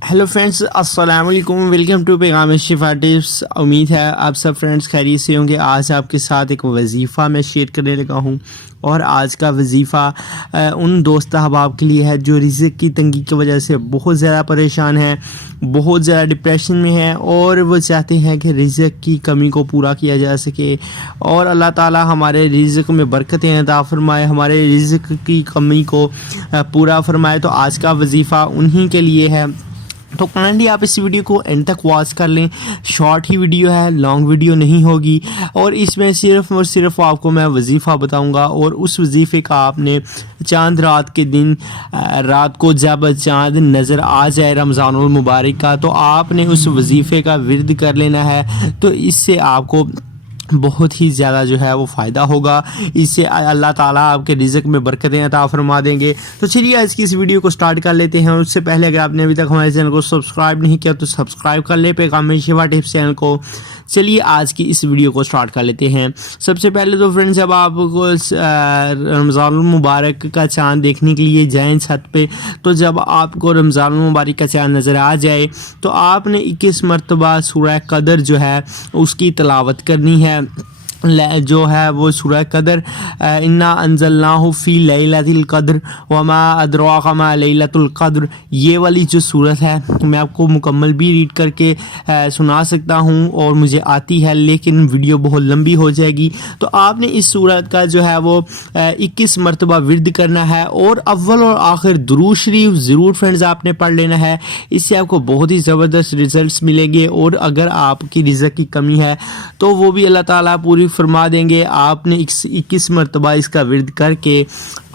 Hello friends, अस्सलाम वालेकुम। Welcome to पैगाम शिफा टिप्स। उम्मीद है आप सब फ्रेंड्स खैरियत से होंगे। आज आपके साथ एक वजीफ़ा मैं शेयर करने लगा हूँ और आज का वजीफ़ा उन दोस्त अहबाब के लिए है जो रिज़्क़ की तंगी की वजह से बहुत ज़्यादा परेशान हैं, बहुत ज़्यादा डिप्रेशन में हैं और वो चाहते हैं कि रिज़्क़ की कमी को पूरा किया जा सके और अल्लाह ताला हमारे रिज़्क़ में बरकतें अता फरमाए, हमारे रिज़्क़ की कमी को पूरा फरमाए। तो आज का वजीफ़ा उन्हीं के लिए है। तो काइंडली आप इस वीडियो को एंड तक वॉच कर लें। शॉर्ट ही वीडियो है, लॉन्ग वीडियो नहीं होगी और इसमें सिर्फ़ और सिर्फ आपको मैं वजीफ़ा बताऊंगा और उस वजीफ़े का आपने चांद रात के दिन रात को जब चांद नज़र आ जाए रमज़ानुल मुबारक का, तो आपने उस वजीफ़े का विर्द कर लेना है। तो इससे आपको बहुत ही ज़्यादा जो है वो फ़ायदा होगा। इससे अल्लाह ताला आपके रिज़्क़ में बरकतें अता फरमा देंगे। तो चलिए आज की इस वीडियो को स्टार्ट कर लेते हैं। उससे पहले अगर आपने अभी तक हमारे चैनल को सब्सक्राइब नहीं किया तो सब्सक्राइब कर ले पैगाम शिफा टिप्स चैनल को। चलिए आज की इस वीडियो को स्टार्ट कर लेते हैं। सबसे पहले तो फ्रेंड्स, जब आपको रमज़ानुल मुबारक का चाँद देखने के लिए जाएँ छत पे, तो जब आपको रमज़ानुल मुबारक का चाँद नज़र आ जाए तो आपने 21 मरतबा सूरह कदर जो है उसकी तिलावत करनी है। जो है वो सूरह कदर, इन्ना अंज़लनाहु फ़ी लैलतिल क़द्र वमा अदराका मा लैलतुल क़द्र, ये वाली जो सूरत है मैं आपको मुकम्मल भी रीड करके सुना सकता हूँ और मुझे आती है, लेकिन वीडियो बहुत लंबी हो जाएगी। तो आपने इस सूरत का जो है वो 21 मरतबा विर्द करना है और अव्वल और आखिर दुरूद शरीफ ज़रूर फ्रेंड्स आपने पढ़ लेना है। इससे आपको बहुत ही ज़बरदस्त रिज़ल्ट्स मिलेंगे और अगर आपकी रिज़्क़ की कमी है तो वो भी अल्लाह ताला पूरी फरमा देंगे। आपने 21 मरतबा इसका विर्द करके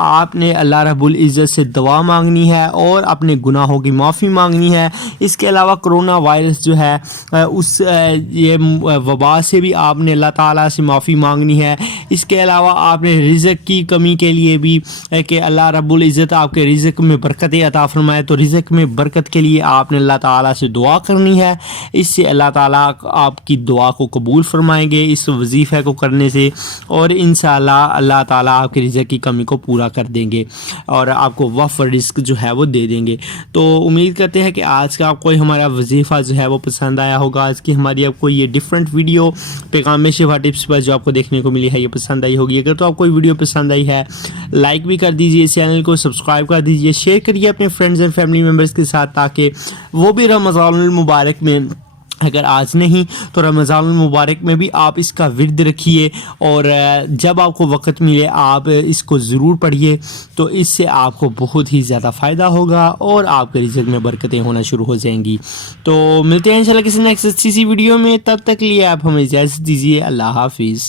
आपने अल्लाह रब्बुल इज़्ज़त से दुआ मांगनी है और अपने गुनाहों की माफ़ी मांगनी है। इसके अलावा कोरोना वायरस जो है उस ये वबा से भी आपने अल्लाह ताला से माफ़ी मांगनी है। इसके अलावा आपने रिज़्क़ की कमी के लिए भी कि अल्लाह रब्बुल इज़्ज़त आपके रिज़्क़ में बरकतें अता फरमाए, तो रिज़्क़ में बरकत के लिए आपने अल्लाह ताला से दुआ करनी है। इससे अल्लाह ताला आपकी दुआ को कबूल फरमाएंगे इस वजीफ़े को करने से और इंशाअल्लाह अल्लाह ताला आपके रिज़्क़ की कमी को पूरा कर देंगे और आपको वफ़र रिज़्क़ जो है वो दे देंगे। तो उम्मीद करते हैं कि आज का आपको हमारा वजीफ़ा जो है वो पसंद आया होगा। आज की हमारी आपको ये डिफरेंट वीडियो पैगाम शिफा टिप्स पर जो आपको देखने को मिली है ये पसंद आई होगी। अगर तो आपको वीडियो पसंद आई है लाइक भी कर दीजिए, चैनल को सब्सक्राइब कर दीजिए, शेयर करिए अपने फ्रेंड्स एंड फैमिली मेम्बर्स के साथ ताकि वो भी रमज़ानुल मुबारक में, अगर आज नहीं तो रमज़ानुल मुबारक में भी आप इसका विर्द रखिए और जब आपको वक़्त मिले आप इसको ज़रूर पढ़िए। तो इससे आपको बहुत ही ज़्यादा फ़ायदा होगा और आपके रिज़्क़ में बरकतें होना शुरू हो जाएंगी। तो मिलते हैं इंशाल्लाह किसी नेक्स्ट अच्छी सी वीडियो में। तब तक लिए आप हमें इजाज़त दीजिए। अल्लाह हाफ़िज़।